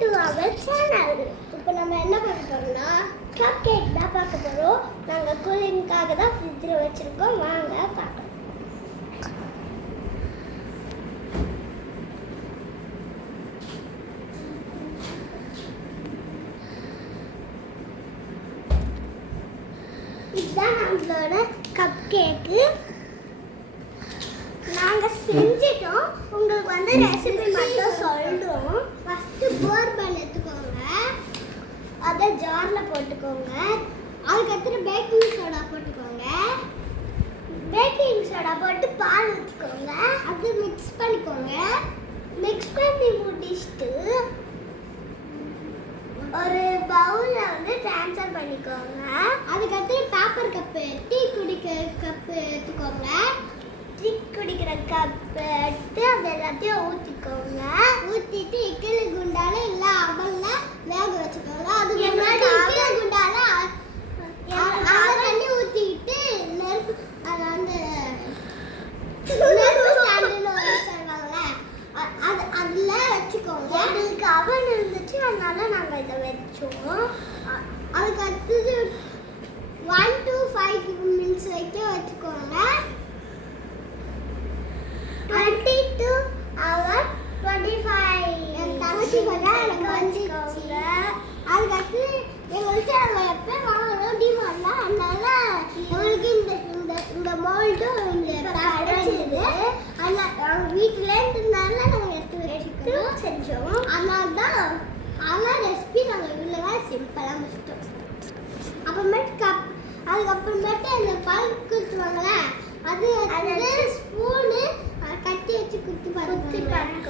To our channel. இப்போ நம்ம என்ன பண்ண போறோம்னா கப் கேக் தான் பார்க்க போறோம். நாங்க கூலிங்காக தான் ஃப்ரிட்ஜில் வச்சிருக்கோம். வாங்க பார்க்கலாம். இதுதான் நம்மளோட கப் கேக்கு. நாங்கள் செஞ்சிட்டோம். உங்களுக்கு வந்து ரெசிபி மட்டும் சொல்கிறோம். ஃபஸ்ட்டு போர்பன் எடுத்துக்கோங்க, அதை ஜாரில் போட்டுக்கோங்க. அதுக்கப்புறம் பேக்கிங் சோடா போட்டுக்கோங்க. பேக்கிங் சோடா போட்டு பால் ஊற்றிக்கோங்க. அது மிக்ஸ் பண்ணிக்கோங்க. மிக்ஸ் பண்ணி முடிச்சுட்டு ஒரு பவுலில் வந்து ட்ரான்ஸ்ஃபர் பண்ணிக்கோங்க. அதுக்கப்புறம் பேப்பர் கப்பு, டீ குடிக்கிற கப்பு எடுத்துக்கோங்க. டீ குடிக்கிற கப்பு எடுத்து அது எல்லாத்தையும் ஊற்றிக்கோங்க. ஊற்றிட்டு இட்லி குண்டால இல்லை அவலில் வேக வச்சுக்கோங்க. அதுக்கு முன்னாடி இட்லி குண்டால தண்ணி ஊற்றிக்கிட்டு நெருப்பு அதை வந்து அதில் வச்சுக்கோங்க. எங்களுக்கு அவன் இருந்துச்சு, அதனால நாங்கள் இதை வச்சோம். அதுக்கு அடுத்தது 1 to 5 minutes வரைக்கும் வச்சுக்கோங்க. 22 hours 25 தங்கச்சிக்கோங்க. வந்துச்சுங்க. அதுக்கடுத்து எங்கள் வீட்டில் நாங்கள் எப்போ வாங்கணும் டிமார்ட்ல, அதனால எங்களுக்கு இந்த மோல்டும் இந்த கிடைச்சிது. அதனால் நாங்கள் வீட்டிலேருந்துனால நாங்கள் எடுத்து செஞ்சோம். அதனால தான் ஆனால் ரெசிபி நாங்கள் இவ்வளோ சிம்பிளாக முடிச்சிட்டோம். அப்புறமேட்டு அதுக்கப்புறமேட்டு அந்த பழம் குத்துவாங்களே, அது ஸ்பூனு கட்டி வச்சு குத்தி பாருங்க.